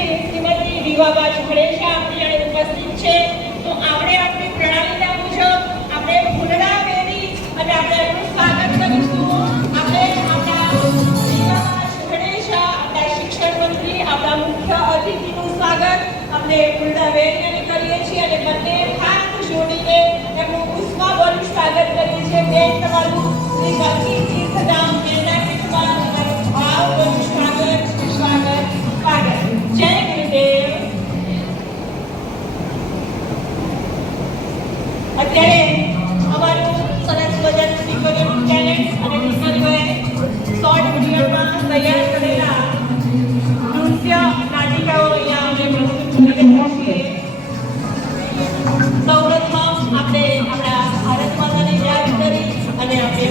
શ્રીમતી રીવાબા ઝડેજા આપણી જોડે ઉપસ્થિત છે. તો આપણે આપણી પ્રણાલીના મુજબ આપણે ફૂલડા વેરી અને આપણે એમનું સ્વાગત કરીશું. આપણે આપણા રીવાબા ઝડેજા, આપણા શિક્ષણ મંત્રી, આપણા મુખ્ય અતિથિનું સ્વાગત આપણે ફૂલડા વેરી અને કરીએ છીએ અને બંને હાથ જોડીને એમનું ઉષ્માભર્યું સ્વાગત કરીએ છીએ. બેન, તમારું શ્રી ગંગી તીર્થધામ જ્ઞાનપીઠમાં તમારું ભાવભર્યું સ્વાગત. જય ગુરુદેવ. અત્યારે અમારું સરસ મજાનું દીકરીઓનું ટેલેન્ટ અને દીકરીઓએ શોર્ટ વિડીયોમાં તૈયાર કરેલા નૃત્ય નાટિકાઓ અહીંયા અમે પ્રસ્તુત કરી રહ્યા છીએ. સૌપ્રથમ આપણે આપણા ભારત માતાને યાદ કરી અને આપણે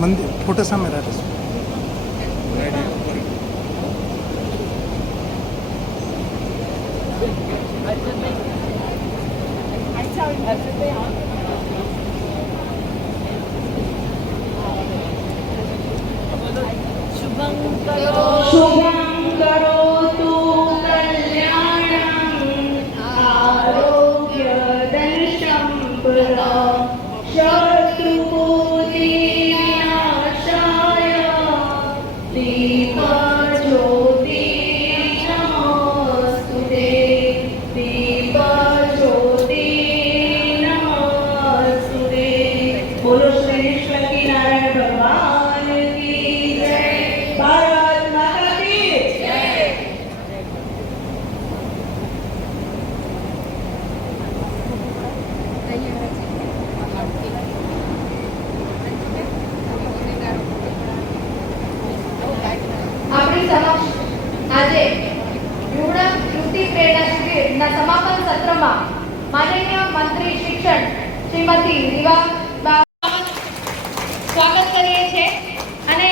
મંદિર ફોટો સામે રાખીશું. શુભં કરોતુ કલ્યાણં આરોગ્ય દર્શમ શત્રુપૂતિ વિનાશાય દીપજ્યોતિ નમોસ્તુતે. દીપજ્યોતિ નમોસ્તુતે. બોલો શ્રી લક્ષ્મીનારાયણ ભગવાન કી જય. ભારત માતા કી જય. આપણી સમક્ષ આજે યુવતી પ્રેરણા શિબિરના સમાપન સત્રમાં માનનીય મંત્રી શિક્ષણ શ્રીમતી રીવાબા સ્વાગત કરીએ છીએ અને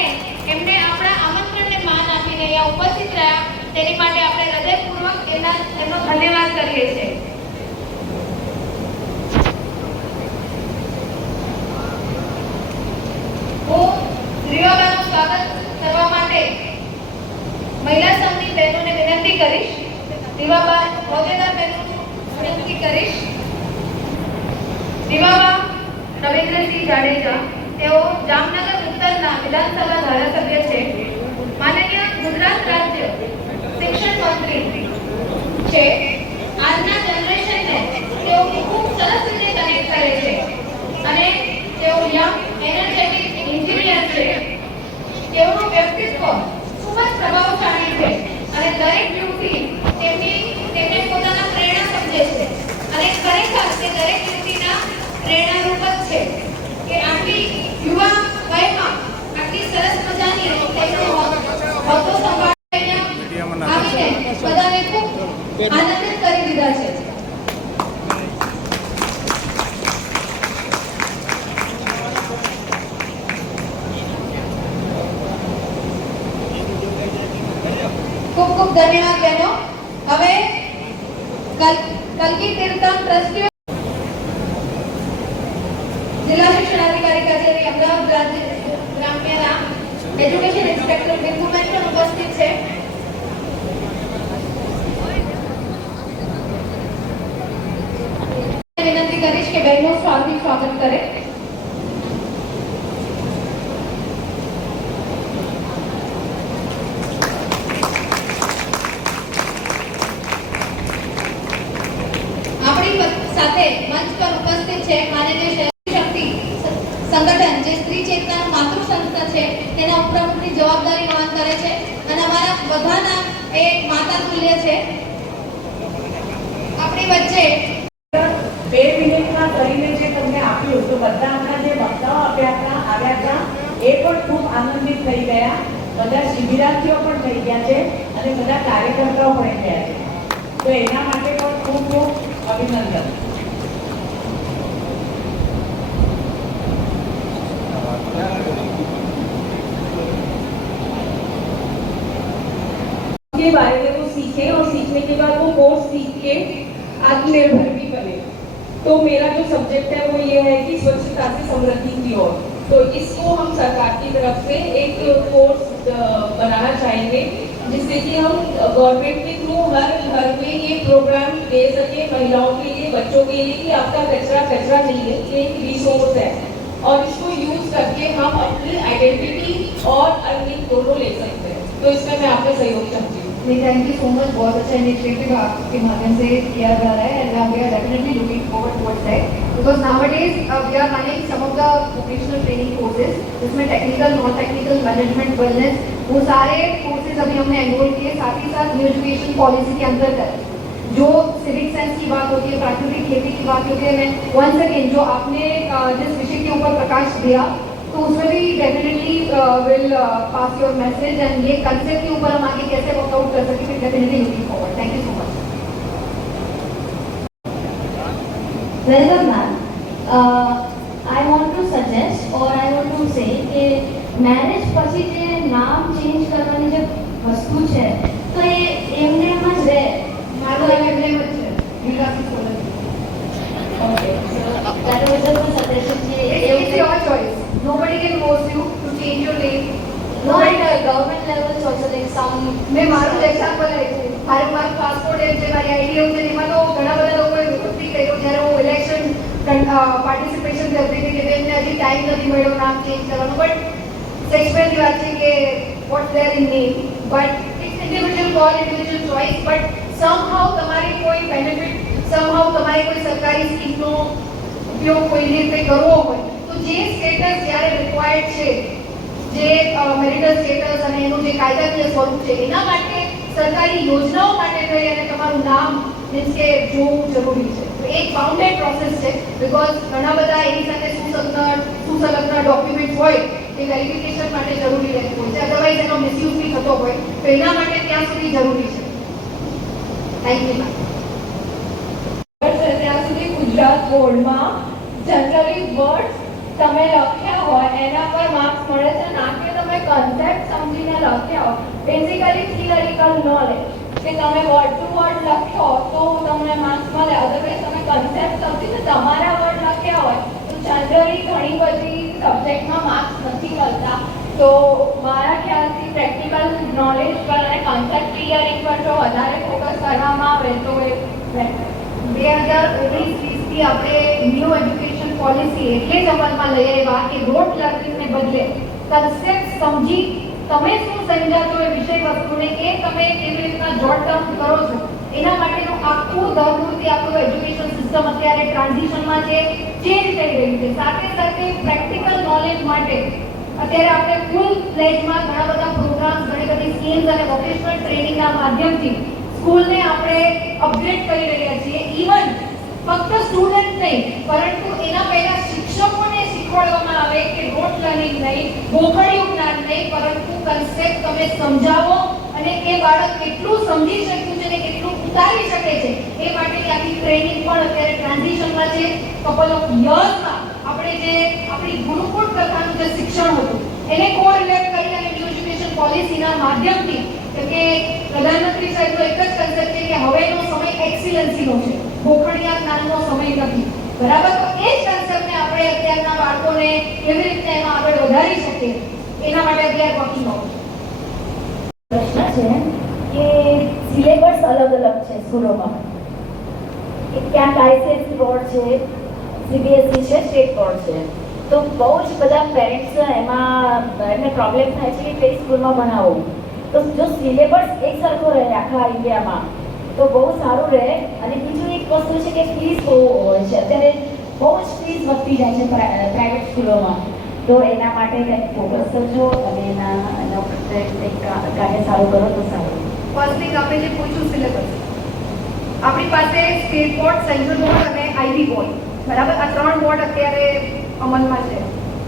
એમને આપણા આમંત્રણને માન આપીને અહીંયા ઉપસ્થિત રહ્યા તેની માટે આપણે હૃદયપૂર્વક એમનો ધન્યવાદ કરીએ છીએ. હું રીવાબાનું સ્વાગત કરવા માટે મહિલા સંઘની બહેનોને વિનંતી કરીશ. રીવાબા હોદ્દેદાર બહેનોને વિનંતી કરીશ. રીવાબા રવિન્દ્રસિંહ જાડેજા, તેઓ જામનગર ઉત્તરના વિધાનસભા ધારાસભ્ય છે. માનનીય ગુજરાત રાજ્ય શિક્ષણ મંત્રી છે. આજના જનરેશનને તેઓ ખૂબ સરસ રીતે કનેક્ટ કરે છે અને તેઓ યંગ એનર્જેટિક એન્જિનિયર છે. તેઓનું વ્યક્તિત્વ ખૂબ જ પ્રભાવશાળી છે અને દરેક યુવતી તેમને પોતાના પ્રેરણા સમજે છે અને ખરેખર તે દરેક યુવતીના પ્રેરણારૂપ જ છે કે આટલી યુવા વયમાં આટલી સરસ મજાની હોદ્દો સંભાળીને આવીને બધાને ખૂબ આનંદિત કરી દીધા છે. ખૂબ ખૂબ ધન્યવાદ બહેનો. હવે કલ્કી તીર્થમ ટ્રસ્ટીઓ જિલ્લા શિક્ષણ અધિકારી કચેરી અમદાવાદ રાજ્ય ગ્રામ્યના એજ્યુકેશન ઇન્સ્પેક્ટર બિંદુબેન પણ ઉપસ્થિત છે. વિનંતી કરીશ કે બહેનો સ્વાગત કરે. સાથે મંચ પર ઉપસ્થિત છે માનનીય શક્તિ સંગઠન, જે સ્ત્રી ચેતનાનું માતૃ સંસ્થા છે, તેના ઉપપ્રમુખની જવાબદારી વહન કરે છે અને અમારા બધાના એ માતા તુલ્ય છે. આપણી વચ્ચે 2 મિનિટમાં કરીને જે તમને આપ્યું તો બધા આપણા જે વક્તાઓ આવ્યા હતા એ પણ ખૂબ આનંદિત થઈ ગયા. બધા શિબિરાર્થીઓ પણ થઈ ગયા છે અને બધા કાર્યકર્તાઓ પણ ગયા છે. તો એના માટે પણ ખૂબ ખૂબ અભિનંદન. के बारे में वो सीखे और सीखने के बाद वो कोर्स सीख के आत्मनिर्भर भी बने. तो मेरा जो सब्जेक्ट है वो ये है कि स्वच्छता से समृद्धि की ओर. तो इसको हम सरकार की तरफ से एक कोर्स बनाना चाहेंगे जिससे कि हम गवर्नमेंट के थ्रू हर घर में ये प्रोग्राम दे सके महिलाओं के लिए, बच्चों के लिए कि आपका कचरा कचरा नहीं है, ये एक रिसोर्स है और इसको यूज करके हम अपनी आइडेंटिटी और अर्निंग दोनों ले सकते हैं। तो इसमें मैं आपका सहयोग चाहती हूँ। थैंक यू सो मच, बहुत अच्छा इनिशिएटिव आपके माध्यम से किया जा रहा है and we are definitely looking forward towards that because nowadays we are running some of the vocational training courses जिसमें technical, non technical, management, wellness, वो सारे कोर्सेज अभी हमने एनरोल किए। साथ ही साथ न्यू एजुकेशन पॉलिसी के अंतर्गत जो सिविक सेंस की बात होती है, प्राकृतिक खेती की बात होती है, मैं वंस अगेन जो आपने जिस विषय के ऊपर प्रकाश दिया तो उसमें भी definitely will pass your message and ये कंसेप्ट के ऊपर हम आगे कैसे वर्कआउट कर सकते हैं, definitely looking forward. Thank you so much. Welcome ma'am. I want to suggest और आई वॉन्ट टू से કે મેરેજ પછી જે નામ ચેન્જ કરવાની જે વસ્તુ છે તો એ એમને એમ જ રહે. મારું નામ એમને એમ જ છે, Vilasi Solanki. Okay, that was just a suggestion કે It's your choice. Nobody can force you to change your name. no at government level also like some મેં મારું એક્ઝામ્પલ આપ્યું છે. મારું પાસપોર્ટ એમ છે, મારી આઈડી એમ છે, એમાં તો ઘણા બધા લોકોએ વિરોધ કર્યો જ્યારે હું ઇલેક્શન પાર્ટિસિપેશન કરતી હતી કે તેમને હજી ટાઈમ નથી મળ્યો નામ ચેન્જ કરવાનો. બટ શેક્સપિયરની વાત છે કે what there in name but it's individual call, individual choice. But somehow તમારી કોઈ બેનિફિટ, સમહાઉ તમારી કોઈ સરકારી સ્કીમનો ઉપયોગ કોઈને રીતે કરવો હોય તો જે સ્ટેટસ જ્યારે રિક્વાયર્ડ છે, જે મેરિટલ સ્ટેટસ અને એનું જે કાયદાકીય સ્વરૂપ છે એના માટે સરકારી યોજનાઓ માટે થઈ અને તમારું નામ મીન્સ કે જોવું જરૂરી છે. તો એક બાઉન્ડેડ પ્રોસેસ છે બીકોઝ ઘણા બધા એની સાથે સુસંલગ્ન ડોક્યુમેન્ટ હોય એ વેરિફિકેશન માટે જરૂરી રહેતું હોય છે, અદરવાઇઝ એનો મિસયુઝ બી થતો હોય તો એના માટે ત્યાં સુધી જરૂરી છે. Thank you ma'am. ત્યાં સુધી ગુજરાત બોર્ડમાં જનરલી વર્ડ્સ તમે લખ્યા હોય એના પર માર્ક્સ મળે છે, ના કે તમે કન્સેપ્ટ સમજીને લખ્યા હો. બેઝિકલી થિયરિકલ નોલેજ કે તમે વર્ડ ટુ વર્ડ લખ્યો તો તમને માર્ક્સ મળે, અદરવાઇઝ તમે કન્સેપ્ટ સમજીને તમારા વર્ડ લખ્યા હોય તો જનરલી ઘણી બધી સબ્જેક્ટમાં માર્ક્સ નથી મળતા. તો મારા ખ્યાલથી પ્રેક્ટિકલ નોલેજ પર અને કન્સેપ્ટ ક્લિયરિંગ પર જો વધારે ફોકસ કરવામાં આવે તો એ બેટર. 2019-20 આપણે ન્યૂ એજ્યુકેશન પોલિસી એટલે જ અમલમાં લઈ આવ્યા કે રોટ લર્નિંગને બદલે કન્સેપ્ટ સમજી તમે શું સમજાતો એ વિષય વસ્તુને એ તમે કેવી રીતના જોટ ડાઉન કરો છો એના માટેનું આખું ધરમૂળથી આપણું એજ્યુકેશન સિસ્ટમ અત્યારે ટ્રાન્ઝિશનમાં છે, ચેન્જ થઈ રહ્યું છે. સાથે સાથે પ્રેક્ટિકલ નોલેજ માટે અત્યારે આપણે ફૂલ ફ્લેજમાં ઘણા બધા પ્રોગ્રામ્સ, ઘણી બધી સ્કીમ્સ અને વોકેશનલ ટ્રેનિંગના માધ્યમથી સ્કૂલને આપણે અપગ્રેડ કરી રહ્યા છીએ. ઇવન ફક્ત સ્ટુડન્ટ નહીં પરંતુ એના પહેલા શિક્ષકોને શીખવાડવામાં આવે કે રોટ લર્નિંગ નહીં, ગોખડિયું જ્ઞાન નહીં, પરંતુ કન્સેપ્ટ તમે સમજાવો અને એ બાળક કેટલું સમજી શક્યું છે અને કેટલું ઉતારી શકે છે એ માટેની આખી ટ્રેનિંગ પણ અત્યારે ટ્રાન્ઝિશનમાં છે. કપલ ઓફ યર્સમાં આપણે જે આપણી ગુરુકુળ પ્રકારનું જે શિક્ષણ હતું એને કોરિલેટ કરી અને ન્યૂ એજ્યુકેશન પોલિસીના માધ્યમથી કે પ્રધાનમંત્રી સાહેબનો એક જ કન્સેપ્ટ છે કે હવેનો સમય એક્સિલન્સીનો છે, ગોખડિયા જ્ઞાનનો સમય નથી. બરાબર, તો એ જ કન્સેપ્ટને આપણે અત્યારના બાળકોને કેવી રીતે એમાં આગળ વધારી શકીએ એના માટે અત્યારે વર્કિંગ આઉટ પ્રશ્ન છે કે સિલેબસ અલગ અલગ છે સ્કૂલોમાં. ક્યાંક આઈસીએસસી બોર્ડ છે, સીબીએસઈ છે, સ્ટેટ બોર્ડ છે. તો બહુ જ બધા પેરેન્ટ્સ એમાં એમને પ્રોબ્લેમ થાય છે કે કઈ સ્કૂલમાં ભણાવવું. તો જો સિલેબસ એક સરખો રહે આખા ઇન્ડિયામાં તો બહુ સારું રહે. અને બીજું એક વસ્તુ છે કે ફીસ બહુ હોય છે, અત્યારે બહુ જ ફીસ વધતી જાય છે પ્રાઇવેટ સ્કૂલોમાં. તો એના માટે કંઈક ફોકસ કરજો અને એના કાર્ય સારું કરો તો સારું. ફર્સ્ટ થિંગ આપણે જે પૂછ્યું સિલેબસ, આપણી પાસે સ્ટેટ બોર્ડ, સેન્ટ્રલ બોર્ડ અને આઈબી બોર્ડ, બરાબર, આ ત્રણ બોર્ડ અત્યારે અમલમાં છે.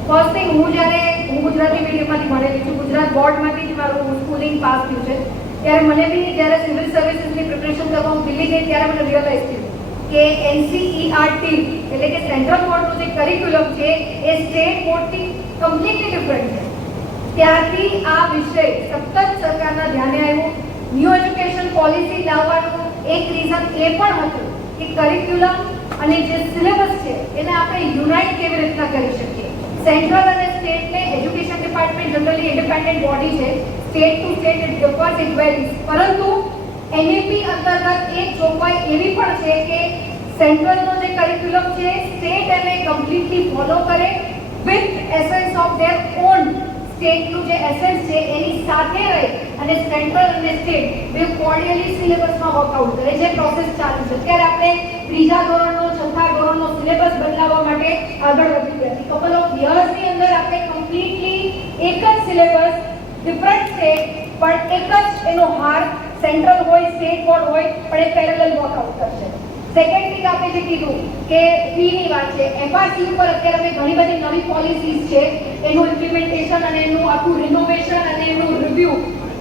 ફર્સ્ટ થિંગ હું ગુજરાતી મીડિયમમાંથી ભણેલી છું, ગુજરાત બોર્ડમાંથી જ મારું સ્કૂલિંગ પાસ થયું છે. ત્યારે મને બી જ્યારે સિવિલ સર્વિસીસની પ્રિપરેશન કરવા હું દિલ્હી ગઈ ત્યારે મને રિયલાઇઝ થયું કે એનસીઈઆરટી એટલે કે સેન્ટ્રલ બોર્ડનું જે કરિક્યુલમ છે એ સ્ટેટ બોર્ડથી કમ્પ્લીટલી ડિફરન્ટ છે. ત્યારથી આ વિષય સતત સરકારના ધ્યાને આવ્યું. ન્યૂ એજ્યુકેશન પોલિસી લાવવાનું એક રીઝન એ પણ હતું કે કરિક્યુલમ અને જે સિલેબસ છે એને આપણે યુનાઇટ કેવી રીતના કરી શકીએ. સેન્ટ્રલ અને સ્ટેટને education department generally independent body છે, state to state it differs, it varies, પરંતુ એનઈપી અંતર્ગત એક જોગવાઈ એવી પણ છે કે સેન્ટ્રલનો જે કરિક્યુલમ છે સ્ટેટ એને કમ્પ્લીટલી ફોલો કરે with essence of their own સ્ટેટનું જે એસેન્સ છે એની સાથે રહી અને સેન્ટ્રલ અને સ્ટેટ બે કોર્ડિયલી સિલેબસમાં વર્કઆઉટ કરે. જે પ્રોસેસ ચાલુ છે અત્યારે આપણે ત્રીજા ધોરણનો છઠ્ઠા ધોરણનો સિલેબસ બદલાવવા માટે આગળ વધી ગયા છે. કપલ ઓફ યર્સની અંદર આપણે કમ્પ્લીટલી એક જ સિલેબસ ડિફરન્ટ સ્ટેટ પણ એક જ એનો હાર સેન્ટ્રલ હોય સ્ટેટ બોર્ડ હોય પણ એ પેરેલલ વર્કઆઉટ કરશે. સેકન્ડ થિંગ આપણે જે કીધું કે ફીની વાત છે, એફઆરસી ઉપર અત્યારે અમે ઘણી બધી નવી પોલિસીઝ છે એનું ઇમ્પ્લિમેન્ટેશન અને એનું આખું રિનોવેશન અને એનું રિવ્યુ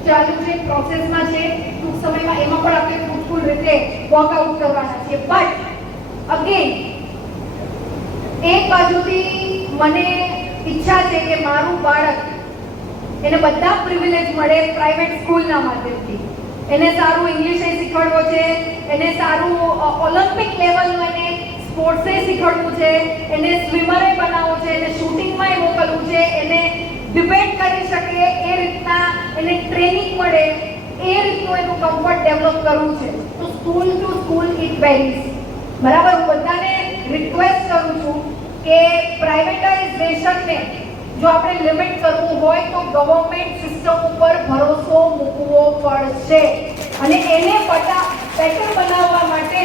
ચાલુ છે, પ્રોસેસમાં છે. ટૂંક સમયમાં એમાં પણ આપણે ફ્રૂટફુલ રીતે વર્કઆઉટ કરવાના છીએ. બટ અગેન એક બાજુથી મને ઈચ્છા છે કે મારું બાળક એને બધા પ્રિવિલેજ મળે પ્રાઇવેટ સ્કૂલના માધ્યમથી. એને સારું ઇંગ્લિશ શીખવાડવો છે, એને સારું ઓલિમ્પિક લેવલનું એને સ્પોર્ટ્સે શીખવાડવું છે, એને સ્વિમરે બનાવવો છે, એને શૂટિંગમાં મોકલવું છે, એને ડિબેટ કરી શકે એ રીતના એને ટ્રેનિંગ મળે એ રીતનું એનું કમ્ફર્ટ ડેવલપ કરવું છે. તો school to school it varies. બરાબર, હું બધાને રિક્વેસ્ટ કરું છું કે પ્રાઇવેટાઇઝેશનને જો આપણે લિમિટ કરવું હોય તો ગવર્નમેન્ટ સિસ્ટમ ઉપર ભરોસો મૂકવો પડશે અને એને બેટર બનાવવા માટે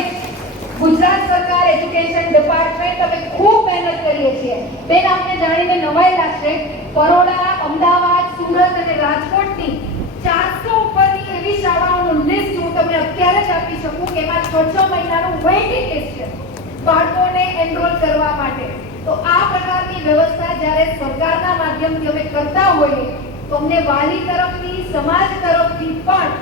ગુજરાત સરકાર એજ્યુકેશન ડિપાર્ટમેન્ટ અમે ખૂબ મહેનત કરીએ છીએ. બેન, આપને જાણીને નવાઈ લાગશે, બરોડા, અમદાવાદ, સુરત અને રાજકોટની 400 ઉપરની એવી શાળાઓનું લિસ્ટ હું તમને અત્યારે જ આપી શકું કે એમાં 6 મહિનાનું વેઇટિંગ લિસ્ટ છે બાળકોને એનરોલ કરવા માટે. તો આ પ્રકારની વ્યવસ્થા જ્યારે સરકારના માધ્યમથી અમે કરતા હોઈએ તો અમને વાલી તરફથી, સમાજ તરફથી પણ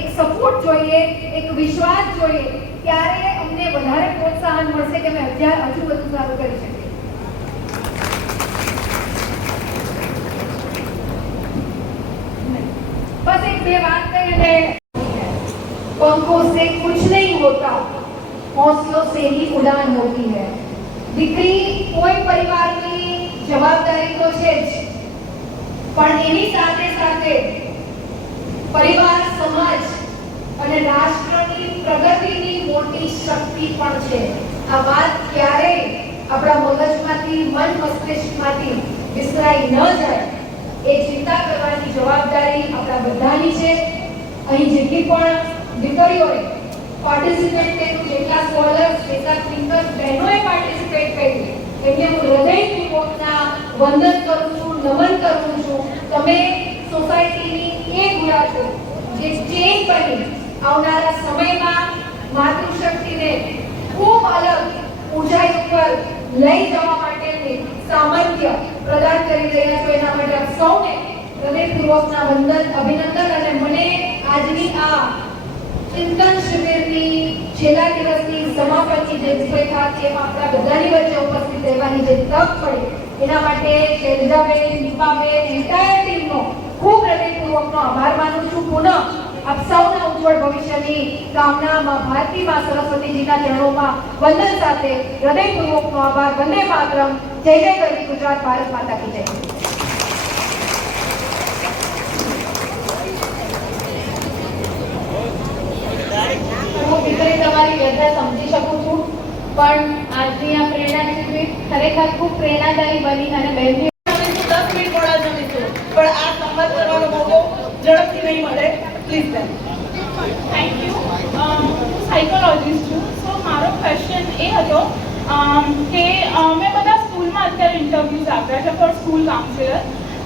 એક સપોર્ટ જોઈએ, એક વિશ્વાસ જોઈએ, ત્યારે અમને વધારે પ્રોત્સાહન મળશે કે અમે હજુ વધુ સારું કરી શકીએ. બસ એક બે વાત કહીને पंखों से कुछ नहीं होता, हौसलों से ही उड़ान होती है. દીકરી કોઈ પરિવારની જવાબદારી તો છે જ, પણ એની સાથે સાથે પરિવાર, સમાજ અને રાષ્ટ્રની પ્રગતિની મોટી શક્તિ પણ છે. આ વાત ક્યારેય આપણા મગજમાંથી, મન મસ્તિષ્કમાંથી વિસરાઈ ન જાય એ ચિંતા કરવાની જવાબદારી આપણા બધાની છે. અહીં જેટલી પણ દીકરીઓએ પાર્ટિસિપેટ કર્યું, જેટલા સ્કોલર્સ, જેટલા થિંકર્સ બહેનોએ પાર્ટિસિપેટ કર્યું, એમને હું હૃદયપૂર્વકના વંદન કરું છું, નમન કરું છું. તમે સોસાયટીની એ ગુડા છો જે ચેન બની આવનારા સમયમાં માતૃશક્તિને ખૂબ અલગ ઊંચાઈ ઉપર લઈ જવા માટેની સામર્થ્ય પ્રદાન કરી રહ્યા છો. એના માટે આપ સૌને હૃદયપૂર્વકના વંદન, અભિનંદન. અને મને આજની આ ચિંતન શિબિરની છેલ્લા દિવસની સમાપનની જે રૂપરેખા છે એમાં આપણા બધાની વચ્ચે ઉપસ્થિત રહેવાની જે તક મળી એના માટે શૈલજાબેન, દીપાબેન, એન્ટાયર ટીમનો ખૂબ હૃદયપૂર્વકનો આભાર માનું છું. પુનઃ આપ સૌના ઉજ્જવળ ભવિષ્યની કામનામાં ભારતી માં સરસ્વતીજીના ચરણોમાં વંદન સાથે હૃદયપૂર્વકનો આભાર. વંદે માતરમ. જય જય ગરવી ગુજરાત. ભારત માતા કી જય. તમારી વ્યથા સમજી શકું છું, પણ આજની આ પ્રેરણા શિબિર ખરેખર ખૂબ પ્રેરણાદાયી બની અને બહેનની 10 મિનિટ મોડા જમીશું, પણ આ સંવાદ કરવાનો મોકો ઝડપથી નહીં મળે. પ્લીઝ બેન. Thank you. હું સાયકોલોજીસ્ટ છું. સો મારો ક્વેશ્ચન એ હતો કે મેં બધા સ્કૂલમાં અત્યારે ઇન્ટરવ્યૂઝ આપ્યા છે ફોર સ્કૂલ કાઉન્સિલર.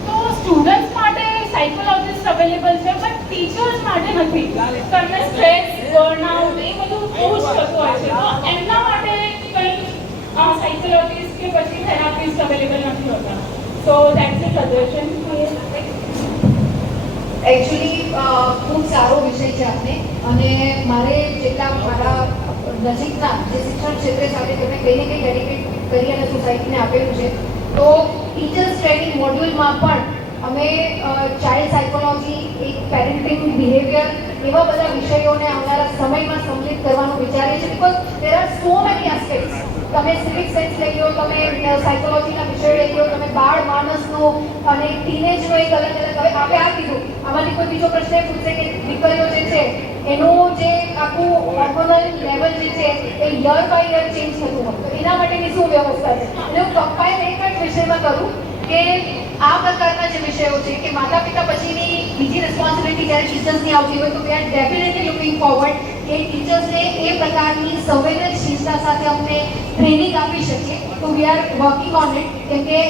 તો સ્ટુડન્ટ્સ માટે સાયકોલોજીસ્ટ અવેલેબલ છે પણ ટીચર્સ માટે નથી. તમને સ્ટ્રેસ, બર્નઆઉટ એ બધું બહુ જ થતું હોય છે. તો એમના માટે કંઈ સાયકોલોજીસ્ટ કે પછી થેરાપિસ્ટ અવેલેબલ નથી હોતા. સો દેટ્સ અ સજેશન. એકચ્યુઅલી ખૂબ સારો વિષય છે આપને, અને મારે જેટલા મારા નજીકના જે શિક્ષણ ક્ષેત્રે સાથે તમે કંઈ ને કંઈ ડેડિકેટ કરી અને સોસાયટીને આપેલું છે. તો ટીચર્સ ટ્રેનિંગ મોડ્યુલમાં પણ અમે ચાઇલ્ડ સાયકોલોજી, એક પેરેન્ટિંગ બિહેવિયર, એવા બધા વિષયોને આવનારા સમયમાં સંકલિત કરવાનું વિચારીએ છીએ. Because there are so many aspects તમે સિવિક સેન્સ લઈ લો, તમે સાયકોલોજીના વિષય લઈ લો, તમે બાળ માનસનો અને ટીનેજનો એક અલગ અલગ, હવે આપણે આ કીધું, આમાંથી કોઈ બીજો પ્રશ્ન પૂછશે કે દીકરીઓ જે છે એનું જે આખું હોર્મોનલ લેવલ જે છે એ યર બાય યર ચેન્જ થતું હોય, તો એના માટેની શું વ્યવસ્થા છે? એટલે હું કમ્પાઇલ એક જ વિષયમાં કરું કે આ પ્રકારના જે વિષયો છે કે માતા પિતા પછીની બીજી રિસ્પોન્સિબિલિટી જ્યારે ટીચર્સની આવતી હોય તો we are definitely looking forward કે ટીચર્સને એ પ્રકારની સંવેદનશીલતા સાથે અમને ટ્રેનિંગ આપી શકીએ, તો we are working on it. કેમ કે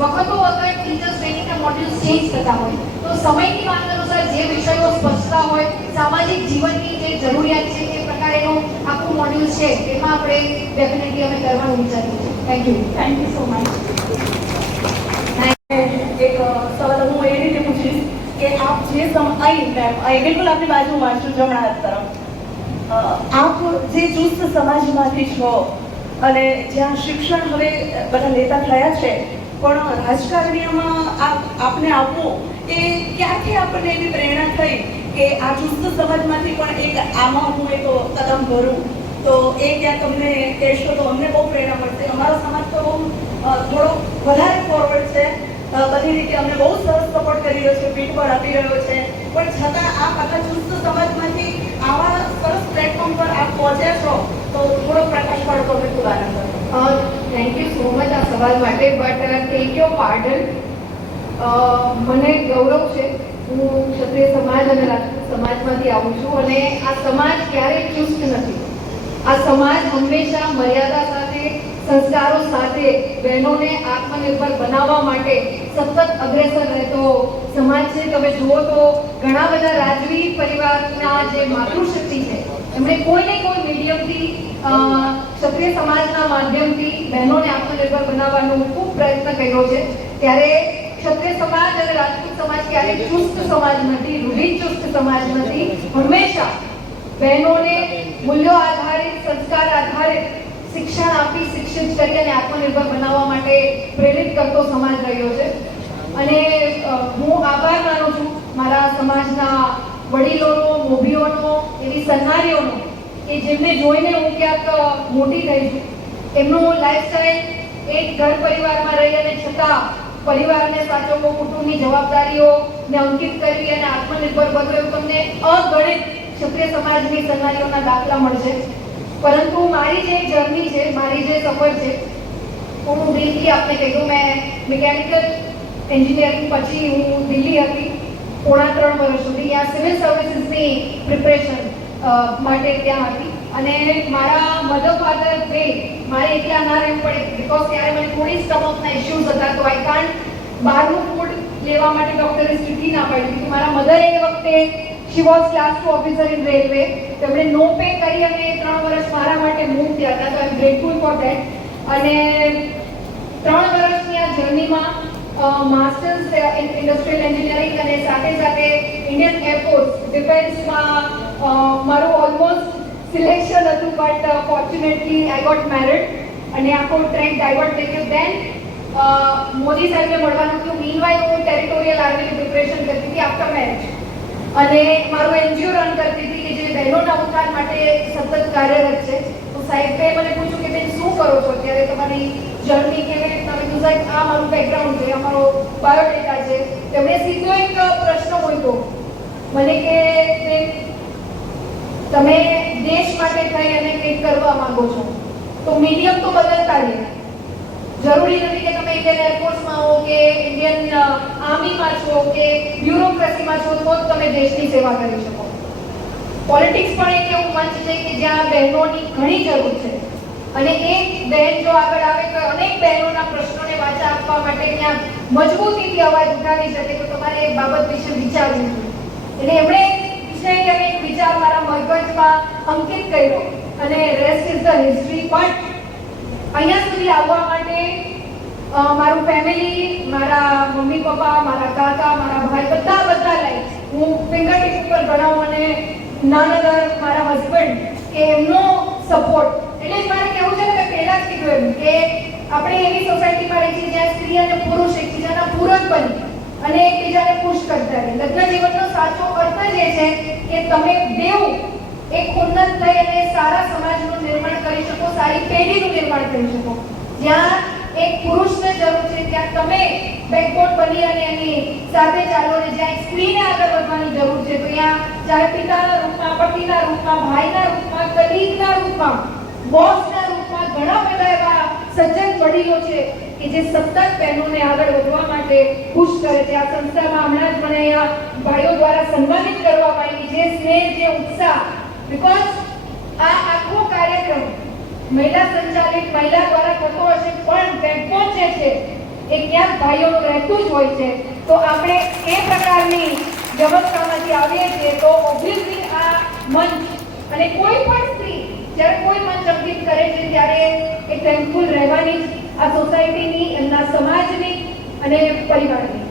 વખતો વખત ટીચર્સ ટ્રેનિંગના મોડ્યુલ્સ ચેન્જ થતા હોય, તો સમયની માંગ અનુસાર જે વિષયો સ્પષ્ટતા હોય, સામાજિક જીવનની જે જરૂરિયાત છે એ પ્રકારેનું આખું મોડ્યુલ છે એમાં આપણે ડેફિનેટલી અમે કરવાનું વિચારીએ છીએ. Thank you so much. એક સવાલ હું એ રીતે પૂછીશ કે આપ જે અહીં બિલકુલ આપણી બાજુમાં છું જમણા હાથ તરફ, આપ જે ચુસ્ત સમાજમાંથી છો અને જ્યાં શિક્ષણ હવે બધા લેતા થયા છે, પણ રાજકારણીમાં આપને આવવું એ ક્યાંથી આપણને એવી પ્રેરણા થઈ કે આ ચુસ્ત સમાજમાંથી પણ એક આમાં હું એક કદમ ભરું, તો એ ત્યાં તમને કહેશો તો અમને બહુ પ્રેરણા મળશે. અમારો સમાજ તો બહુ થોડો વધારે ફોરવર્ડ છે, બધી રીતે અમને બહુ સરસ સપોર્ટ કરી રહ્યો છે, પીઠ પર આપી રહ્યો છે, પણ છતાં આપ આખા ચુસ્ત સમાજમાંથી આવા સરસ પ્લેટફોર્મ પર આપ પહોંચ્યા છો, તો થોડો પ્રકાશ પાડો તો ખૂબ આનંદ થયો. થેન્ક યુ સો મચ આ સવાલ માટે, બટ ટેક યોર પાર્ડન. મને ગૌરવ છે, હું ક્ષત્રિય સમાજ અને રાજપૂત સમાજમાંથી આવું છું અને આ સમાજ ક્યારેય ચુસ્ત નથી. આ સમાજ હંમેશા મર્યાદા સાથે, સંસ્કારો સાથે બહેનોને આત્મનિર્ભર બનાવવા માટે સતત અગ્રેસર રહેતો સમાજ છે. તમે જુઓ તો ઘણા બધા રાજવી પરિવારના જે માતૃશક્તિ છે એમણે કોઈને કોઈ મીડિયમથી ક્ષત્રિય સમાજના માધ્યમથી બહેનોને આત્મનિર્ભર બનાવવાનો ખૂબ પ્રયત્ન કર્યો છે. ત્યારે ક્ષત્રિય સમાજ અને રાજપૂત સમાજ ક્યારેય ચુસ્ત સમાજ નથી, રૂઢિચુસ્ત સમાજ નથી. હંમેશા બહેનોને મૂલ્યો આધારિત, સંસ્કાર આધારિત શિક્ષણ આપી, શિક્ષિત કરી અને આત્મનિર્ભર બનાવવા માટે પ્રેરિત કરતો સમાજ રહ્યો છે. અને હું આભાર માનું છું મારા સમાજના વડીલોનો, મોભીઓનો, એવી સન્નારીઓનો કે જેમને જોઈને હું ક્યાંક મોટી થઈ છું. એમનું લાઈફસ્ટાઈલ એક ઘર પરિવારમાં રહી અને છતાં પરિવારને સાચવવો, કુટુંબની જવાબદારીઓને અંકિત કરવી અને આત્મનિર્ભર બનવું, એવું તમને અગણિત ક્ષત્રિય સમાજની સન્નારીઓના દાખલા મળશે. પરંતુ મારી જે જર્ની છે, મારી જે સફર છે, હું દિલ્હી આપને કહ્યું, મેં મિકેનિકલ એન્જિનિયરિંગ પછી હું દિલ્હી હતી 3.5 વર્ષ સુધી. ત્યાં સિવિલ સર્વિસીસની પ્રિપરેશન માટે ત્યાં હતી અને મારા મધર ફાધર બે મારે એકલા ના રહેવું પડે, બિકોઝ ત્યારે મને થોડી સ્ટમકના ઇશ્યુઝ હતા, તો આઈ કાન્ટ બહારનું ફૂડ લેવા માટે ડૉક્ટરે સ્ટ્રિક્ટલી ના પાડી દીધી. મારા મધર એ વખતે she was class 2 officer in railway, તેમણે નો પે કરી અને 3 વર્ષ મારા માટે મૂવ થયા હતા, તો આઈ એમ ગ્રેટફુલ ફોર ધેટ. અને 3 વર્ષની આ જર્નીમાં માસ્ટર્સ ઇન્ડસ્ટ્રીયલ એન્જિનિયરિંગ અને સાથે સાથે ઇન્ડિયન એરફોર્સ ડિફેન્સમાં મારું ઓલમોસ્ટ સિલેક્શન હતું, but fortunately I got married અને આખો ટ્રેક ડાયવર્ટ થઈ ગયો. દેન મોદી સાહેબને મળવાનું થયું. મીનવાઇલ હું ટેરિટોરિયલ આર્મીની પ્રિપરેશન કરતી હતી આફ્ટર મેરેજ અને મારું એનજીઓ રન કરતી હતી કે જે બહેનોના ઉત્થાન માટે સતત કાર્યરત છે. તો સાહેબે મને પૂછ્યું કે બેન શું કરો છો અત્યારે, તમારી જર્ની કેવી રીતે? તમે કીધું સાહેબ આ મારું બેકગ્રાઉન્ડ છે, અમારો બાયોડેટા છે. તેમણે સીધો એક પ્રશ્ન મૂક્યો મને કે તમે દેશ માટે થઈ અને કંઈક કરવા માંગો છો તો મીડિયમ તો બદલતા રહે. જરૂરી નથી કે તમે ઇન્ડિયન એરફોર્સમાં હો કે ઇન્ડિયન આર્મીમાં છો કે બ્યુરોક્રેસીમાં છો તો જ તમે દેશની સેવા કરી શકો. પોલિટિક્સ પણ એક એવું મંચ છે કે જ્યાં બહેનોની ઘણી જરૂર છે અને એક બહેન જો આગળ આવે તો અનેક બહેનોના પ્રશ્નોને વાચા આપવા માટે ત્યાં મજબૂતીથી અવાજ ઉઠાવી શકે, તો તમારે એ બાબત વિશે વિચારવું જોઈએ. એટલે એમણે વિષય અને એક વિચાર મારા મગજમાં અંકિત કર્યો અને rest is the history. But અહીંયા સુધી આવવા માટે મારું ફેમિલી, મારા મમ્મી પપ્પા, મારા કાકા, મારા ભાઈ બધા લઈ હું ફિંગર ટીપ ઉપર ગણાવું અને નાનગર મારા હસબન્ડ કે એમનો સપોર્ટ. એટલે જ મારે કહેવું છે ને, પહેલા જ કીધું એમ કે આપણે એવી સોસાયટીમાં રહી છીએ જ્યાં સ્ત્રી અને પુરુષ એકબીજાના પૂરક બની અને એકબીજાને પુશ કરતા રહે. લગ્ન જીવનનો સાચો અર્થ જ એ છે કે તમે બેઉ એક ઉન્નત થઈ અને સારા સમાજનું નિર્માણ કરી શકો, સારી પેઢીનું નિર્માણ કરી શકો. જ્યાં એક પુરુષને જરૂર છે ત્યાં તમે બેકબોન બની અને એની સાથે ચાલો. અને જ્યાં એક સ્ત્રીને આગળ વધવાની જરૂર છે તો ત્યાં ચાહે પિતાના રૂપમાં, પતિના રૂપમાં, ભાઈના રૂપમાં, કલીગના રૂપમાં, બોસના રૂપમાં ઘણા બધા એવા સજ્જન વડીલો છે કે જે સતત બહેનોને આગળ વધવા માટે પુશ કરે છે. આ સંસ્થામાં હમણાં જ મને અહીંયા ભાઈઓ દ્વારા સન્માનિત કરવામાં આવી. જે સ્નેહ, જે ઉત્સાહ, બીકોઝ આ આખો કાર્યક્રમ મહિલા સંચાલિત, મહિલા દ્વારા થતો હશે પણ બેકબોન જે છે એ ક્યાંક ભાઈઓનું રહેતું જ હોય છે. તો આપણે એ પ્રકારની વ્યવસ્થામાંથી આવીએ છીએ તો ઓબ્વિયસલી આ મંચ અને કોઈ પણ સ્ત્રી જ્યારે કોઈ મંચ અંકિત કરે છે ત્યારે એ થેન્કફુલ રહેવાની જ આ સોસાયટીની, એમના સમાજની અને પરિવારની.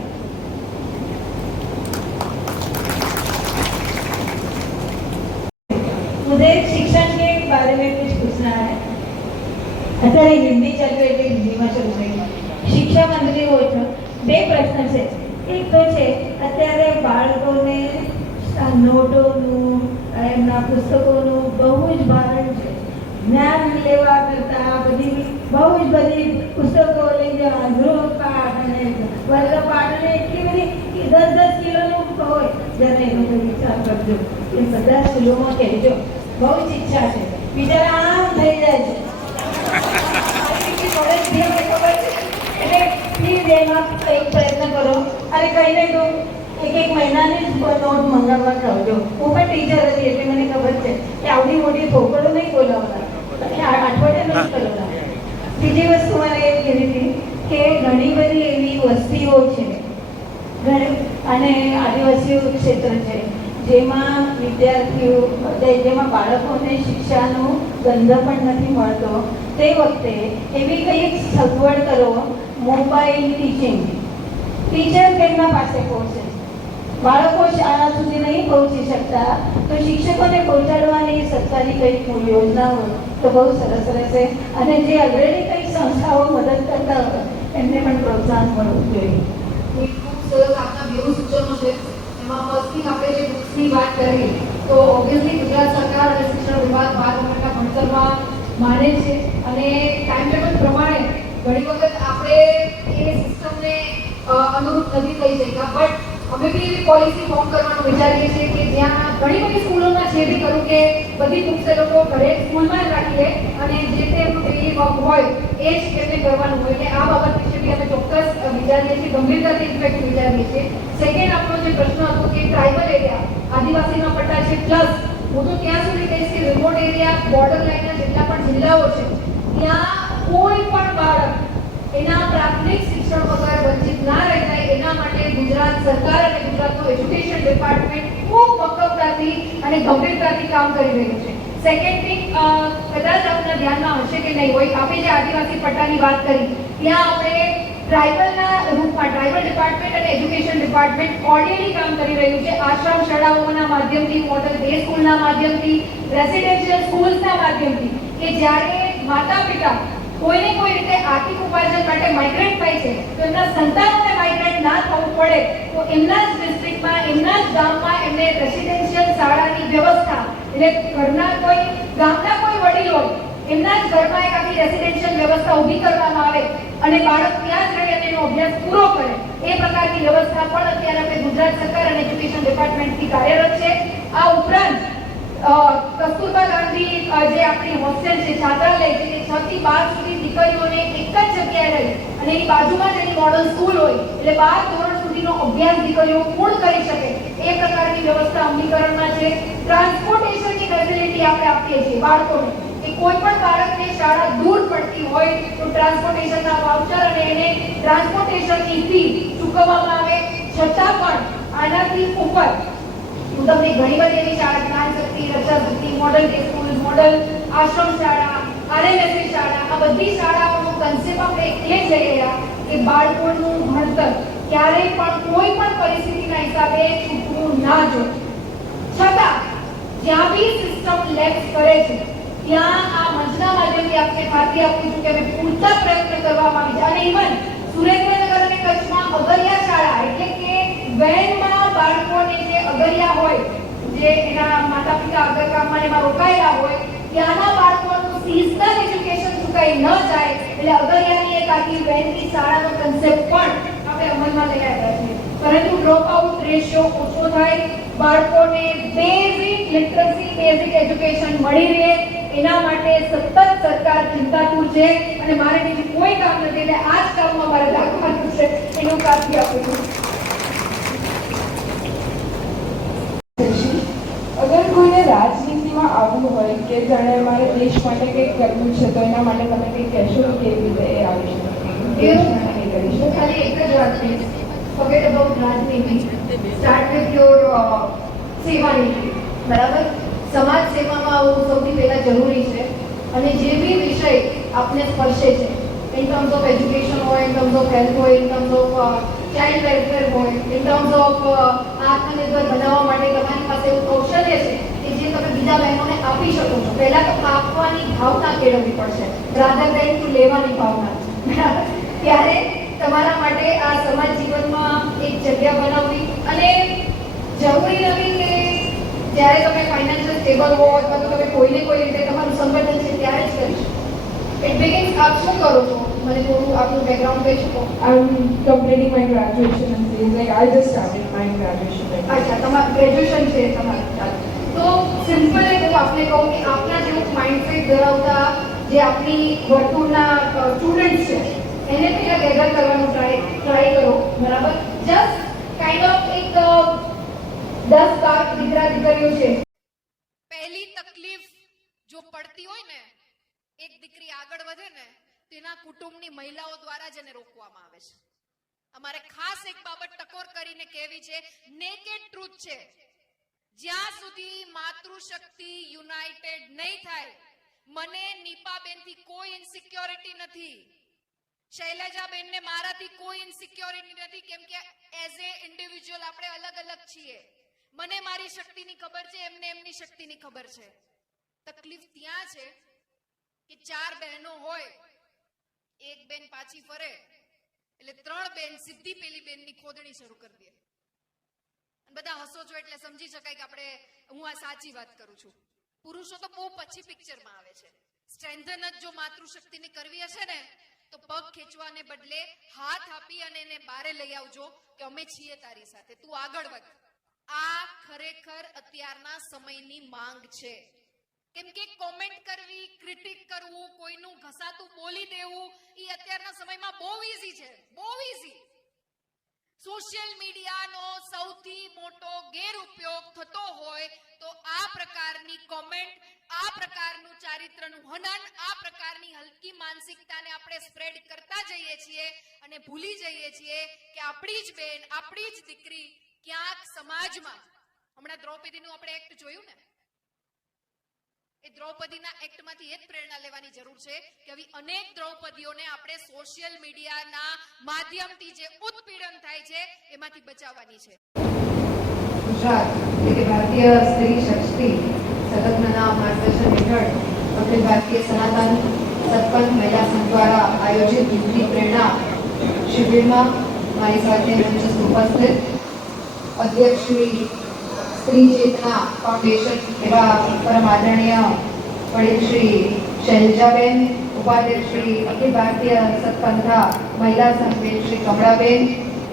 मुझे शिक्षण के बारे में कुछ पूछना है. અત્યારે હિન્દી ચાલુ એટલે હિન્દીમાં શરૂ કરી. શિક્ષા મંત્રી હોય છે, બે પ્રશ્ન છે. એક તો છે અત્યારે બાળકોને નોટોનું, એમના પુસ્તકોનું બહુ જ ભારણ છે. જ્ઞાન લેવા કરતા બહુ જ બધી પુસ્તકો લઈ જવા, ગૃહપાઠ અને વર્ગપાઠ અને એટલી બધી 10-10 કિલોનું હોય. જ્યારે એ લોકો વિચાર કરજો કે બધા સ્કૂલોમાં કહેજો, બહુ જ ઈચ્છા છે. બિચારા આમ થઈ જાય છે એટલે પ્લીઝ એમાં કંઈક પ્રયત્ન કરો. અને કંઈ નહીં તો એક મહિનાની જ નોટ મંગાવવા કરજો. હું પણ ટીચર હતી એટલે મને ખબર છે કે આવડી મોટી થોકડો નહીં બોલાવતા, અઠવાડિયે નથી કરવાના. બીજી વસ્તુ મારે એ કહેવી હતી કે ઘણી બધી એવી વસ્તીઓ છે અને આદિવાસી ક્ષેત્ર છે જેમાં વિદ્યાર્થીઓ, જેમાં બાળકોને શિક્ષાનો ગંધ પણ નથી મળતો. તે વખતે એવી કંઈક સગવડ કરો, મોબાઈલ ટીચિંગ. ટીચર તેમના પાસે પહોંચે, બાળકો શાળા સુધી નહીં પહોંચી શકતા તો શિક્ષકોને પહોંચાડવાની સરકારી કંઈક યોજના હોય તો બહુ સરસ રહેશે. અને જે ઓલરેડી કંઈક સંસ્થાઓ મદદ કરતા હોય એમને પણ પ્રોત્સાહન મળવું જોઈએ. ખૂબ સરસ આપના બેઉ સૂચનો છે. એમાં ફર્સ્ટથી આપણે જે બુક્સની વાત કરી તો ઓબ્વિયસલી ગુજરાત સરકાર અને શિક્ષણ વિભાગ બાળકોના ભણતરમાં માને છે અને ટાઈમ ટેબલ પ્રમાણે ઘણી વખત આપણે એ સિસ્ટમને અનુરૂપ નથી થઈ શકતા. બટ અમે બી એવી પોલિસી ફોર્મ કરવાનું વિચારીએ છીએ કે જ્યાં ઘણી બધી સ્કૂલોમાં જે બી કરું કે બધી બુક્સ એ લોકો ઘરે સ્કૂલમાં જ રાખી લે અને જે તે એમનું ડેલી વર્ક હોય એ જ એમને કરવાનું હોય. એટલે આ બાબત વિશે બી અમે ચોક્કસ વિચારીએ છીએ, ગંભીરતાથી ઇન્ફેક્ટ વિચારીએ છીએ. સેકન્ડ આપણો જે પ્રશ્ન હતો કે ટ્રાઇબલ એરિયા, આદિવાસીના પટ્ટા છે, પ્લસ હું તો ત્યાં સુધી કહીશ કે રિમોટ એરિયા, બોર્ડર લાઇનના જેટલા પણ જિલ્લાઓ છે ત્યાં કોઈ પણ બાળક એના પ્રાથમિક શિક્ષણ વગર વંચિત ના રહી જાય એના માટે ગુજરાત સરકાર અને ગુજરાતનું એજ્યુકેશન ડિપાર્ટમેન્ટ ખૂબ મક્કમતાથી અને ગંભીરતાથી કામ કરી રહ્યું છે. સેકન્ડ થિંગ, કદાચ આપના ધ્યાનમાં હશે કે નહીં હોય, આપણે જે આદિવાસી પટ્ટાની વાત કરી ત્યાં આપણે ટ્રાઇબલના રૂપમાં ટ્રાઇબલ ડિપાર્ટમેન્ટ અને એજ્યુકેશન ડિપાર્ટમેન્ટ કોર્ડિનેટલી કામ કરી રહ્યું છે. આશ્રમ શાળાઓના માધ્યમથી, મોડલ ડે સ્કૂલના માધ્યમથી, રેસિડેન્શિયલ સ્કૂલ્સના માધ્યમથી કે જ્યારે માતા પિતા કોઈને કોઈ રીતે આર્થિક ઉપાર્જન માટે માઇગ્રેટ થાય છે તો એમના સંતાનોને માઇગ્રેટ ના થવું પડે તો એમના જ ડિસ્ટ્રિક્ટમાં, એમના જ ગામમાં એમને રેસિડેન્શિયલ શાળાની વ્યવસ્થા, એટલે ઘરના કોઈ ગામના કોઈ વડીલ હોય એમના જ ઘરમાં એક આખી રેસિડેન્શિયલ વ્યવસ્થા ઊભી કરવામાં આવે અને બાળક ત્યાં જ રહી અને એનો અભ્યાસ પૂરો કરે એ પ્રકારની વ્યવસ્થા પણ અત્યારે આપણે ગુજરાત સરકાર અને એજ્યુકેશન ડિપાર્ટમેન્ટથી કાર્યરત છે. આ ઉપરાંત કસ્તુરબા ગાંધી જે આપણી હોસ્ટેલ છે, છાત્રાલય છે, 6 થી 12 સુધી દીકરીઓને એક જ જગ્યાએ રહી અને એની બાજુમાં જ એની મોડલ સ્કૂલ હોય એટલે 12 ધોરણ સુધીનો અભ્યાસ દીકરીઓ પૂર્ણ કરી શકે એ પ્રકારની વ્યવસ્થા અમલીકરણમાં છે. ટ્રાન્સપોર્ટેશનની ફેસિલિટી આપણે આપીએ છીએ બાળકોને કે કોઈ પણ બાળકને શાળા દૂર પડતી હોય તો ટ્રાન્સપોર્ટેશનના વાઉચર અને એને ટ્રાન્સપોર્ટેશનની ફી ચૂકવવામાં આવે. છતાં પણ આનાથી ઉપર હું તમને ઘણી બધી એવી શાળા, જ્ઞાન શક્તિ, રચા શક્તિ, મોડલ ડે સ્કૂલ, મોડલ આશ્રમ શાળા, આરએમએસએ શાળા, આ બધી શાળાઓનો કન્સેપ્ટ આપણે એટલે જ લઈ રહ્યા કે બાળકોનું ભણતર ક્યારેય પણ કોઈ પણ પરિસ્થિતિના હિસાબે છૂટવું ના જોઈએ. છતાં જ્યાં બી સિસ્ટમ લેક્સ કરે છે ત્યાં આ મંચના માધ્યમથી આપણે ખાતરી આપું છું કે અમે પૂરતા પ્રયત્ન કરવામાં આવી છે. અને ઇવન સુરેન્દ્રનગર અને કચ્છમાં અગરિયા શાળા એટલે કે વેનમાં બાળકોને જે અગરિયા હોય, જે એના માતા પિતા અગરગામમાં એમાં રોકાયેલા હોય ત્યાંના બાળકોનું સિઝનલ એજ્યુકેશન ચૂકાઈ ન જાય એટલે અગરિયાની એક આખી બહેનની શાળાનો કન્સેપ્ટ પણ આપણે અમલમાં લઈ આવ્યા છીએ. પરંતુ ડ્રોપ આઉટ રેશિયો ઓછો થાય, બાળકોને બેઝિક લિટરસી બેઝિક એજ્યુકેશન મળી રહે એના માટે સતત સરકાર ચિંતાતુર છે અને મારે બીજું કોઈ કામ નથી એટલે આ જ કામમાં મારે લાગવાનું છે એનું કાપી આપું છું. અગર કોઈને રાજનીતિમાં આવવું હોય કે જાણે મારે દેશ માટે કંઈક કરવું છે તો એના માટે તમે કંઈક કહેશો કે કેવી રીતે એ આવી શકે દેશમાં કંઈ કરી શકે? ખાલી એક જ વાત છે, forget about રાજનીતિ, start with your સેવાની, બરાબર? સમાજ સેવામાં આવવું સૌથી પહેલા જરૂરી છે અને જે બી વિષય આપને સ્પર્શે છે in terms of education હોય, in terms of health હોય, in terms of child welfare હોય, in terms of આત્મનિર્ભર બનાવવા માટે તમારી પાસે એવું કૌશલ્ય છે કે જે તમે બીજા બહેનોને આપી શકો છો. પહેલા તો આપવાની ભાવના કેળવવી પડશે rather than to લેવાની ભાવના, બરાબર? ત્યારે તમારા માટે આ સમાજ જીવનમાં એક જગ્યા બનાવવી અને જરૂરી નથી કે જ્યારે તમે ફાઇનાન્શિયલ સ્ટેબલ હો અથવા તો તમે કોઈને કોઈ રીતે તમારું સંગઠન છે ત્યારે જ કરી શકો. ઇટ બિગિન્સ આપ શું કરો છો? મને થોડું આપનું બેકગ્રાઉન્ડ કહી શકો? I'm completing my graduation and things like I just started my graduation. અચ્છા, તમારું ગ્રેજ્યુએશન છે તમારું. તો સિમ્પલ હું આપને કહું કે આપના જેવું માઇન્ડસેટ ધરાવતા જે આપની વર્તુળના સ્ટુડન્ટ છે એને પહેલા ગેધર કરવાનું ટ્રાય કરો, બરાબર? જસ્ટ કાઇન્ડ ઓફ એક 10-12 દીકરા દીકરીઓ છે. પહેલી તકલીફ જો પડતી હોય ને, એક દીકરી આગળ વધે ને તેના કુટુંબની મહિલાઓ દ્વારા જ એને રોકવામાં આવે છે. અમારે ખાસ એક બાબત ટકોર કરીને કહેવી છે, નેકેડ ટ્રુથ છે, જ્યાં સુધી માતૃશક્તિ યુનાઇટેડ નહીં થાય, મને નીપાબેનથી કોઈ ઇન્સિક્યોરિટી નથી, શૈલજાબેનને મારાથી કોઈ ઇન્સિક્યોરિટી નથી, કેમ કે એઝ એ ઇન્ડિવિજ્યુઅલ આપણે અલગ અલગ છીએ. મને મારી શક્તિની ખબર છે, એમને એમની શક્તિની ખબર છે. તકલીફ ત્યાં છે કે 4 બહેનો હોય, એક બેન પાછી ફરે એટલે 3 બેન સીધી પેલી બેનની ખોદણી શરૂ કરી દે. બધા હસો છો એટલે સમજી શકાય કે આપણે હું આ સાચી વાત કરું છું. પુરુષો તો બહુ પછી પિક્ચરમાં આવે છે. સ્ટ્રેન્થન જ જો માતૃશક્તિની કરવી હશે ને તો પગ ખેંચવાને બદલે હાથ આપી અને એને બારે લઈ આવજો કે અમે છીએ તારી સાથે, તું આગળ વધ. આ ખરેખર અત્યારના સમયની માંગ છે. કેમ કે કોમેન્ટ કરવી, ક્રિટિક કરવું, કોઈનું ઘસાતું બોલી દેવું એ અત્યારના સમયમાં બહુ ઈઝી છે, બહુ ઈઝી. સોશિયલ મીડિયાનો સૌથી મોટો ગેરઉપયોગ થતો હોય તો આ પ્રકારની કોમેન્ટ, આ પ્રકારનું ચારિત્રનું હનન, આ પ્રકારની હલકી માનસિકતાને આપણે સ્પ્રેડ કરતા જઈએ છીએ અને ભૂલી જઈએ છીએ કે આપણી જ બેન, આપણી જ દીકરી ક્યાંક સમાજમાં, હમણાં દ્રૌપદીનું આપણે એક્ટ જોયું ને, એ દ્રૌપદીના એક્ટમાંથી એ જ પ્રેરણા લેવાની જરૂર છે કે આવી અનેક દ્રૌપદીઓને આપણે સોશિયલ મીડિયાના માધ્યમથી જે ઉત્પીડન થાય છે એમાંથી બચાવવાની છે. ગુજરાત એટલે કે ભારતીય સ્ત્રી શક્તિ સંગઠનના માર્ગદર્શન હેઠળ અખિલ ભારતીય સનાતન સત્પંથ મહિલા સંઘ દ્વારા આયોજિત યુવતી પ્રેરણા શિબિરમાં મારી સાથે મંચસ્થ ઉપસ્થિત અધ્યક્ષ શ્રી સ્ત્રી ચેતના ફાઉન્ડેશન એવા પરમ આદરણીય વડીલ શ્રી શૈલજાબેન, ઉપાધ્યક્ષ શ્રી અખિલ ભારતીય સત્પંથા મહિલા સંઘ બેન શ્રી કમળાબેન,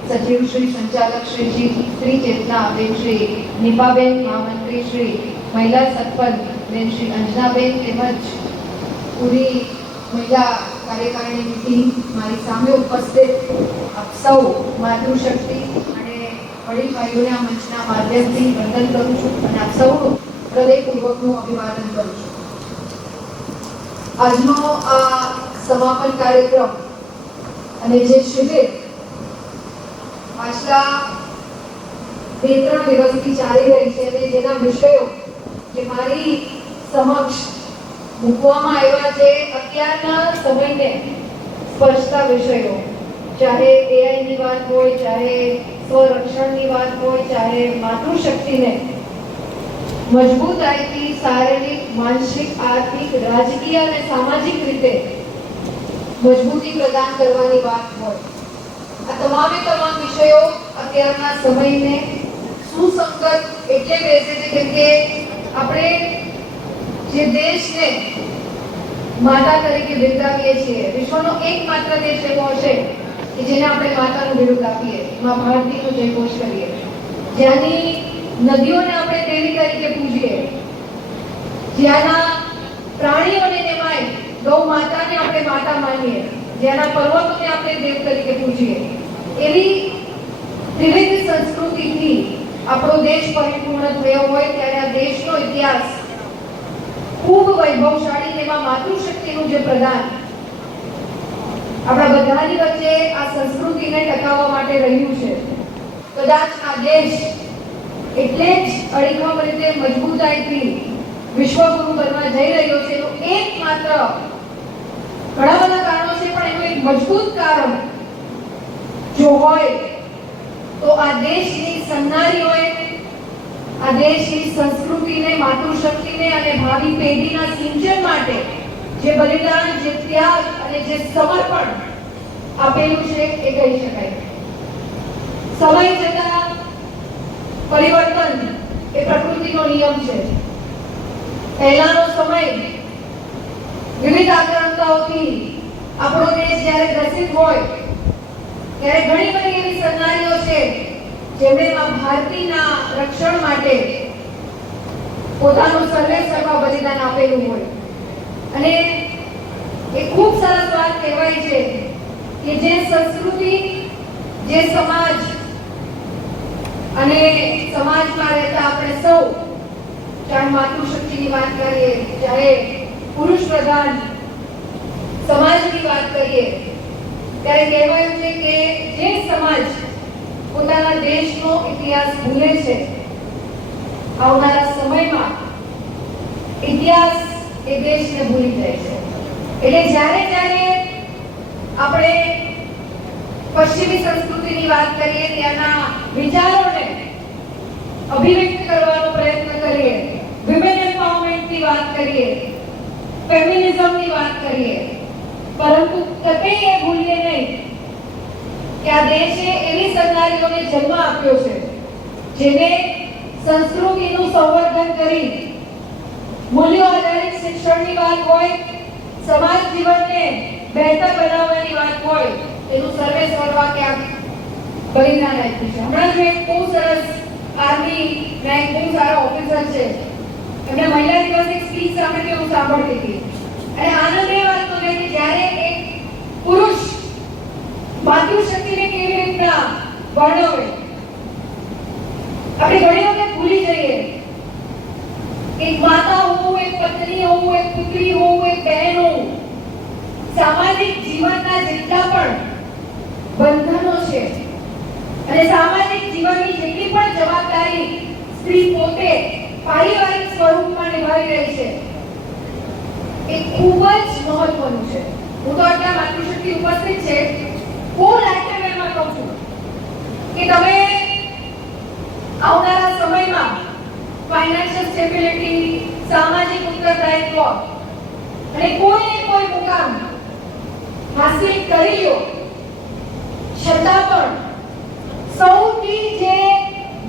સચિવ શ્રી સંચાલક શ્રી સ્ત્રી ચેતના બેન શ્રી નીપાબેન, મહામંત્રી શ્રી મહિલા સત્પંથ બેન શ્રી અંજનાબેન તેમજ પૂરી મહિલા કાર્યકારિણીની ટીમ મારી સામે ઉપસ્થિત આપ સૌ માતૃશક્તિ અને વડીલ ભાઈઓને આ મંચના માધ્યમથી વંદન કરું છું અને આપ સૌનું હૃદયપૂર્વકનું અભિવાદન કરું છું. આજનો આ સમાપન કાર્યક્રમ અને જે શિબિર પાછલા 2-3 દિવસથી ચાલી રહી છે અને જેના વિષયો જે મારી સમક્ષ મૂકવામાં આવ્યા છે, અત્યારના સમયને સ્પર્શતા વિષયો, ચાહે એઆઈની વાત હોય, ચાહે સ્વરક્ષણની વાત હોય, ચાહે માતૃશક્તિને મજબૂતાઈથી શારીરિક, માનસિક, આર્થિક, રાજકીય અને સામાજિક રીતે મજબૂતી પ્રદાન કરવાની વાત હોય, આ તમામે તમામ વિષયો અત્યારના સમયને સુસંગત એટલે બેસે છે કેમ કે આપણે જે દેશને માતા તરીકે બિરદાવીએ છીએ, વિશ્વનો એકમાત્ર દેશ એવો હશે કે જેને આપણે માતાનું બિરુદ આપીએ, માં ભારતીનો જયઘોષ કરીએ, જ્યાંની નદીઓને આપણે દેવી તરીકે પૂજીએ, જ્યાંના પ્રાણીઓને તેમાંય ગૌ માતાને આપણે માતા માનીએ, જ્યાંના પર્વતોને આપણે દેવ તરીકે પૂજીએ, એવી વિવિધ સંસ્કૃતિથી આપણો દેશ પરિપૂર્ણ થયો હોય ત્યારે આ દેશનો ઇતિહાસ ખૂબ વૈભવશાળી, તેમાં માતૃશક્તિનું જે પ્રદાન આપણા બધાની વચ્ચે આ સંસ્કૃતિને ટકાવવા માટે રહ્યું છે, કદાચ આ દેશ એટલે જ અડીખમ રીતે મજબૂતાઈથી વિશ્વગુરુ બનવા જઈ રહ્યો છે એનું એકમાત્ર, ઘણા બધા કારણો છે પણ એનું એક મજબૂત કારણ જો હોય તો આ દેશની સન્નારીઓએ આ દેશની સંસ્કૃતિને, માતૃશક્તિને અને ભાવિ પેઢીના સિંચન માટે જે બલિદાન, જે ત્યાગ અને જે સમર્પણ આપેલું છે એ કહી શકાય. સમય જતાં પરિવર્તન એ પ્રકૃતિનો નિયમ છે. પહેલાનો સમય વિવિધ આક્રાંતાઓથી આપણો દેશ જ્યારે ગ્રસિત હોય ત્યારે ઘણી બધી એવી સન્નારીઓ છે જેમણે આ ભારતીના રક્ષણ માટે પોતાનું સર્વે સર્વ બલિદાન આપેલું હોય. અને એ ખૂબ સરસ વાત કહેવાય છે કે જે સંસ્કૃતિ, જે સમાજ અને સમાજમાં રહેતા આપણે સૌ, ચાહે માતૃશક્તિની વાત કરીએ, ચાહે પુરુષ પ્રધાન સમાજની વાત કરીએ, ત્યારે કહેવાયું છે કે જે સમાજ પોતાના દેશનો ઇતિહાસ ભૂલે છે, આવનારા સમયમાં ઇતિહાસ એ દેશને ભૂલી જાય છે. એટલે જ્યારે આપણે પશ્ચિમી સંસ્કૃતિની વાત કરીએ, ત્યાંના વિચારોને અભિવ્યક્ત કરવાનો પ્રયત્ન કરીએ, વિમેન એમ્પાવરમેન્ટની વાત કરીએ, ફેમિનિઝમની વાત કરીએ, પરંતુ કદી એ ભૂલીએ નહીં કે આ દેશે એવી સન્નારીઓને જન્મ આપ્યો છે જેને સંસ્કૃતિનું સંવર્ધન કરી મૂલ્યો આધારિત શિક્ષણની વાત હોય, સમાજ જીવનને બહેતર બનાવવાની વાત હોય, એનું સર્વે સર્વા ક્યાંક બલિદાન આપ્યું છે. હમણાં જ એક બહુ સરસ આર્મી ના એક બહુ સારા ઓફિસર છે, એમને મહિલા દિવસની સ્પીચ સાંભળી હું સાંભળતી હતી અને આનંદ એ વાતનો છે કે જ્યારે એક પુરુષ માતૃશક્તિને કેવી રીતના વર્ણવે, આપણે ઘણી વખત ભૂલી જઈએ. એક માતા હોવું, એક પત્ની હોવું, એક પુત્રી હોવું, એક બહેન હોવું, સામાજિક જીવનના જેટલા પણ બંધનો છે અને સામાજિક જીવનની જેટલી પણ જવાબદારી સ્ત્રી પોતે પારિવારિક સ્વરૂપમાં નિભાવી રહી છે એ ખૂબ જ મહત્વનું છે. હું તો આટલા માતૃશક્તિ ઉપસ્થિત છે, હું લાઈફમાં કહું છું કે તમે આવનારા સમયમાં ફાઇનાન્શિયલ સ્ટેબિલિટી, સામાજિક ઉત્તરદાયિત્વ અને કોઈ મુકામ હાસિલ કરી લો, છતાં પણ સૌથી જે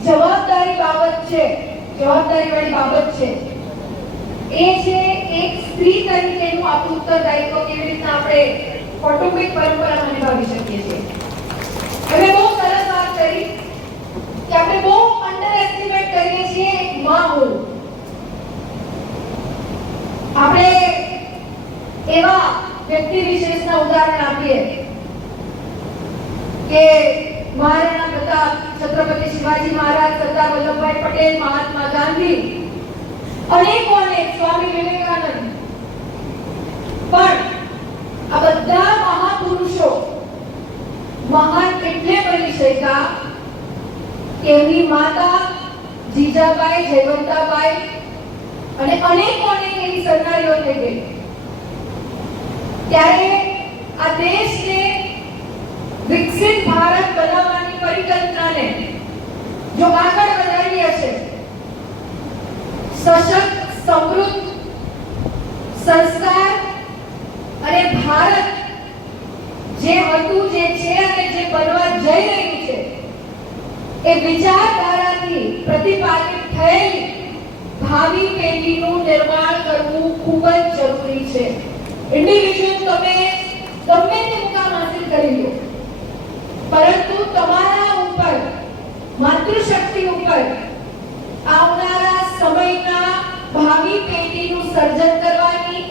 જવાબદારી વાળી બાબત છે એ છે એક સ્ત્રી તરીકેનું આપણું ઉત્તરદાયિત્વ કેવી રીતના આપણે કૌટુંબિક પરંપરામાં નિભાવી શકીએ છીએ. અમે બહુ સરસ વાત કરી કે આપણે બહુ અંડર એસ્ટિમેટ કરીએ છીએ એક માં હોવું. આપણે એવા વ્યક્તિ વિશેષના ઉદાહરણ આપીએ કે મહારાણા પ્રતાપ, છત્રપતિ શિવાજી મહારાજ, સરદાર વલ્લભભાઈ પટેલ, મહાત્મા ગાંધી, અનેક સ્વામી વિવેકાનંદ, પણ આ બધા મહાપુરુષો મહાન એટલે બની શક્યા કે એમની માતા જીજાબાઈ, જયવંતાબાઈ અને અનેક એવી સન્નારીઓ થઈ ગઈ. ત્યારે આ દેશને વિકસિત ભારત બનાવવાની પરિકલ્પનાને જો આગળ વધારી હશે, સશક્ત, સમૃદ્ધ, સંસ્કાર અને ભારત જે હતું, જે છે અને જે બનવા જઈ રહ્યું છે એ વિચારધારાથી પ્રતિપાદિત થયેલી ભાવિ પેઢીનું નિર્માણ કરવું ખૂબ જ જરૂરી છે. ઇન્ડિવિજ્યુઅલ તમે ગમે તે મુકામ હાંસિલ કરી લો, પરંતુ તમારા ઉપર, માતૃશક્તિ ઉપર આવનારા સમયના ભાવિ પેઢીનું સર્જન કરવાની,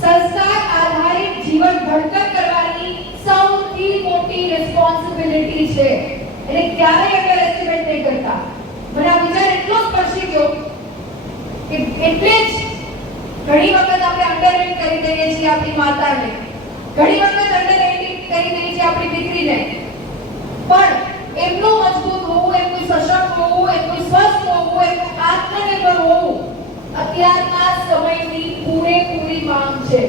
સંસ્કાર આધારિત જીવન ઘડતર કરવાની સૌથી મોટી રિસ્પોન્સિબિલિટી છે. એટલે ક્યારેય અંડર એસ્ટિમેટ નહીં કરતા. મને આ વિચાર એટલો સ્પર્શી ગયો કે એટલે જ ઘણી વખત આપણે અંડરરેટ કરી દઈએ છીએ આપણી માતાને, ઘણી વખત અંડરરેટ કરી દઈએ છીએ આપણી દીકરીને, પણ એમનું મજબૂત હોવું, એમનું સશક્ત હોવું, એમનું સ્વસ્થ હોવું, એમનું આત્મનિર્ભર હોવું અત્યારના સમયની પૂરેપૂરી માંગ છે.